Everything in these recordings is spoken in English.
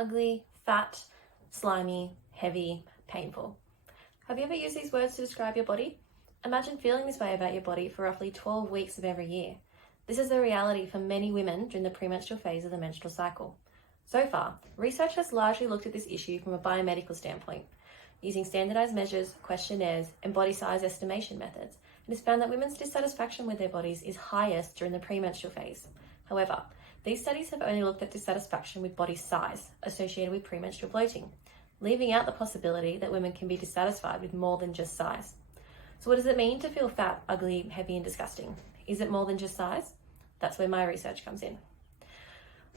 ugly, fat, slimy, heavy, painful. Have you ever used these words to describe your body? Imagine feeling this way about your body for roughly 12 weeks of every year. This is the reality for many women during the premenstrual phase of the menstrual cycle. So far, research has largely looked at this issue from a biomedical standpoint, using standardized measures, questionnaires, and body size estimation methods, and has found that women's dissatisfaction with their bodies is highest during the premenstrual phase. However, these studies have only looked at dissatisfaction with body size associated with premenstrual bloating, leaving out the possibility that women can be dissatisfied with more than just size. So what does it mean to feel fat, ugly, heavy, and disgusting? Is it more than just size? That's where my research comes in.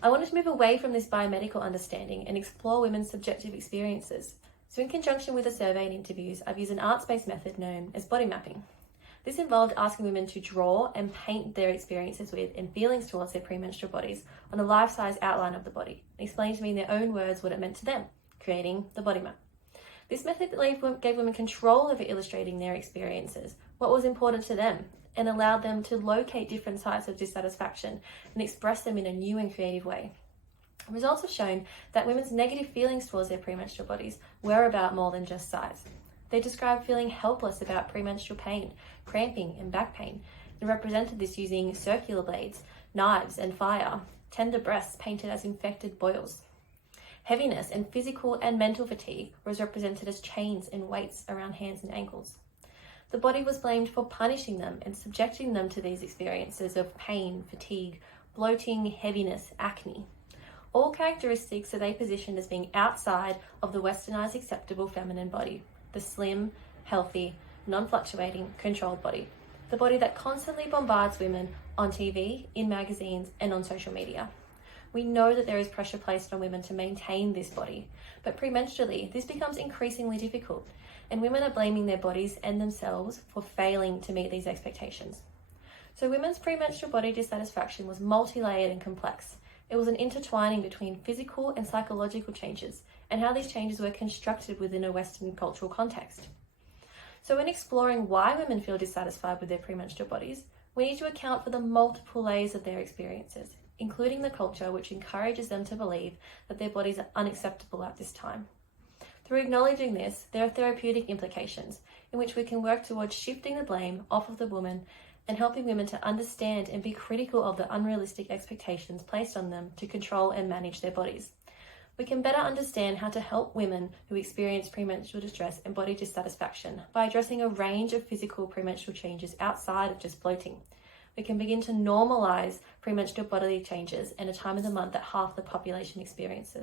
I wanted to move away from this biomedical understanding and explore women's subjective experiences. So in conjunction with the survey and interviews, I've used an arts-based method known as body mapping. This involved asking women to draw and paint their experiences with and feelings towards their premenstrual bodies on a life-size outline of the body, and explaining to me in their own words what it meant to them, creating the body map. This method gave women control over illustrating their experiences, what was important to them, and allowed them to locate different types of dissatisfaction and express them in a new and creative way. Results have shown that women's negative feelings towards their premenstrual bodies were about more than just size. They described feeling helpless about premenstrual pain, cramping, and back pain, and represented this using circular blades, knives, and fire. Tender breasts painted as infected boils. Heaviness and physical and mental fatigue was represented as chains and weights around hands and ankles. The body was blamed for punishing them and subjecting them to these experiences of pain, fatigue, bloating, heaviness, acne. All characteristics that they positioned as being outside of the westernized acceptable feminine body, the slim, healthy, non-fluctuating, controlled body, the body that constantly bombards women on TV, in magazines, and on social media. We know that there is pressure placed on women to maintain this body, but premenstrually, this becomes increasingly difficult, and women are blaming their bodies and themselves for failing to meet these expectations. So women's premenstrual body dissatisfaction was multi-layered and complex. It was an intertwining between physical and psychological changes, and how these changes were constructed within a Western cultural context. So in exploring why women feel dissatisfied with their premenstrual bodies, we need to account for the multiple layers of their experiences, including the culture which encourages them to believe that their bodies are unacceptable at this time. Through acknowledging this, there are therapeutic implications in which we can work towards shifting the blame off of the woman and helping women to understand and be critical of the unrealistic expectations placed on them to control and manage their bodies. We can better understand how to help women who experience premenstrual distress and body dissatisfaction by addressing a range of physical premenstrual changes outside of just bloating. We can begin to normalize premenstrual bodily changes in a time of the month that half the population experiences.